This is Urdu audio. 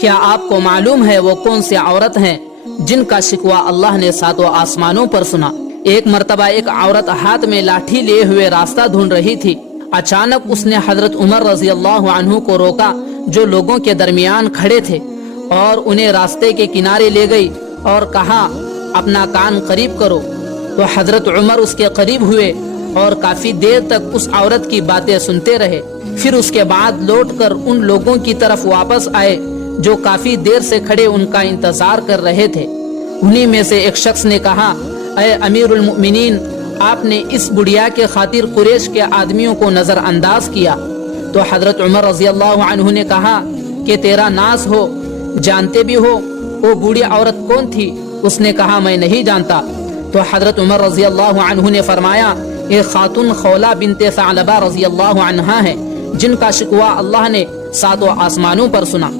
کیا آپ کو معلوم ہے وہ کون سی عورت ہیں جن کا شکوہ اللہ نے ساتوں آسمانوں پر سنا؟ ایک مرتبہ ایک عورت ہاتھ میں لاٹھی لیے ہوئے راستہ ڈھونڈ رہی تھی۔ اچانک اس نے حضرت عمر رضی اللہ عنہ کو روکا جو لوگوں کے درمیان کھڑے تھے، اور انہیں راستے کے کنارے لے گئی اور کہا اپنا کان قریب کرو۔ تو حضرت عمر اس کے قریب ہوئے اور کافی دیر تک اس عورت کی باتیں سنتے رہے۔ پھر اس کے بعد لوٹ کر ان لوگوں کی طرف واپس آئے جو کافی دیر سے کھڑے ان کا انتظار کر رہے تھے۔ انہی میں سے ایک شخص نے کہا، اے امیر المؤمنین، آپ نے اس بڑھیا کے خاطر قریش کے آدمیوں کو نظر انداز کیا۔ تو حضرت عمر رضی اللہ عنہ نے کہا کہ تیرا ناز ہو، جانتے بھی ہو وہ بوڑھی عورت کون تھی؟ اس نے کہا میں نہیں جانتا۔ تو حضرت عمر رضی اللہ عنہ نے فرمایا ایک خاتون خولہ بنت ثعلبہ رضی اللہ عنہا ہے جن کا شکوہ اللہ نے ساتوں آسمانوں پر سنا۔